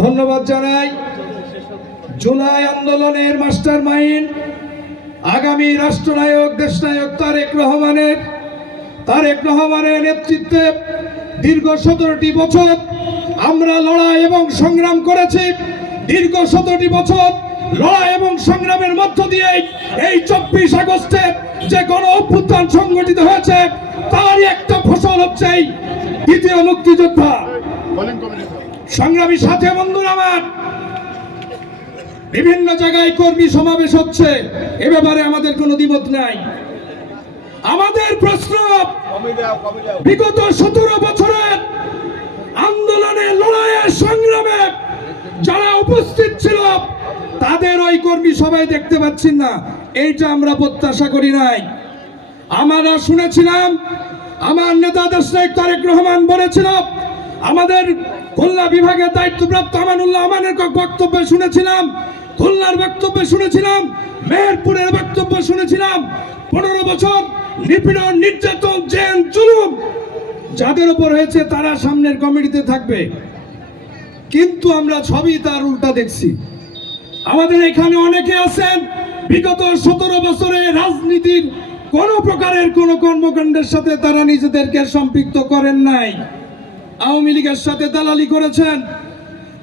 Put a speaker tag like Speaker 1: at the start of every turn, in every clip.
Speaker 1: ধন্যবাদ জানাই। জুলাই আন্দোলনের মাস্টার মাইন্ড আগামী রাষ্ট্রনায়ক, দেশনায়ক তারেক রহমানের তারেক রহমানের নেতৃত্বে দীর্ঘ সতেরোটি বছর আমরা লড়াই এবং সংগ্রাম করেছি। দীর্ঘ সতেরোটি বছর লড়াই এবং সংগ্রামের মধ্য দিয়ে এই চব্বিশ আগস্টে যে গণ অভ্যুত্থান সংগঠিত হয়েছে, তারই একটা ফসল হচ্ছে দ্বিতীয় মুক্তিযোদ্ধা। সংগ্রামী সাথে বন্ধুরা আমার। বিভিন্ন জায়গায় কর্মী সমাবেশ হচ্ছে। এ ব্যাপারে আমাদের কোনো দ্বিমত নাই। আমাদের প্রশ্ন, বিগত সতেরো বছরের আন্দোলনে লড়াইয়ের সংগ্রামে যারা উপস্থিত ছিল, তাদের ওই কর্মী সবাই দেখতে পাচ্ছি না। এইটা আমরা প্রত্যাশা করি নাই। আমরা শুনেছিলাম, আমার নেতা দেশনায়ক তারেক রহমান বলেছিল, আমাদের খুলনা বিভাগের দায়িত্বপ্রাপ্ত আমানুল্লাহ আমানের বক্তব্য শুনেছিলাম, খুলনার বক্তব্য শুনেছিলাম, মেহেরপুরের বক্তব্য শুনেছিলাম। পনেরো বছর নিপীড়ন, নির্যাতন, জেল, জুলুম যাদের উপর হয়েছে তারা সামনের কমিটিতে থাকবে। কিন্তু আমরা সবই তার উল্টা দেখছি। আমাদের এখানে অনেকে আছেন, বিগত সতেরো বছরে রাজনীতির কোন প্রকারের কোন কর্মকাণ্ডের সাথে তারা নিজেদেরকে সম্পৃক্ত করেন নাই। আওয়ামী লীগের সাথে দালালি করেছেন,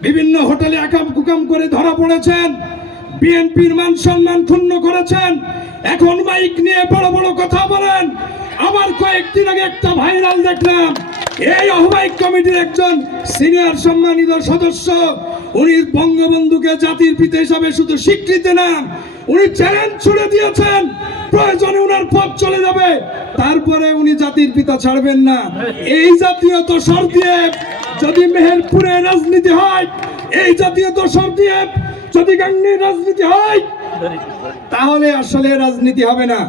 Speaker 1: বিভিন্ন হোটেলে আকাম কুকাম করে ধরা পড়েছেন, বিএনপির মান সম্মান ক্ষুণ্ণ করেছেন, এখন মাইক নিয়ে বড় বড় কথা বলেন। আমার কয়েকদিন আগে একটা ভাইরাল দেখলাম, এই আহ্বায়ক কমিটির একজন সিনিয়র সম্মানিত সদস্য, উনি বঙ্গবন্ধুকে জাতির পিতা হিসাবে শুধু স্বীকৃতি না উনি চ্যালেঞ্জ ছুড়ে দিয়েছেন। প্রয়োজনে উনার পথ চলে যাবে। তারপরে উনি জাতির পিতা ছাড়বেন না। এই জাতীয় দোষর দিয়ে যদি মেহেরপুরে রাজনীতি হয়, এই জাতীয় দোষর দিয়ে যদি গাঙ্গির রাজনীতি হয়, তাহলে আসলে রাজনীতি হবে না।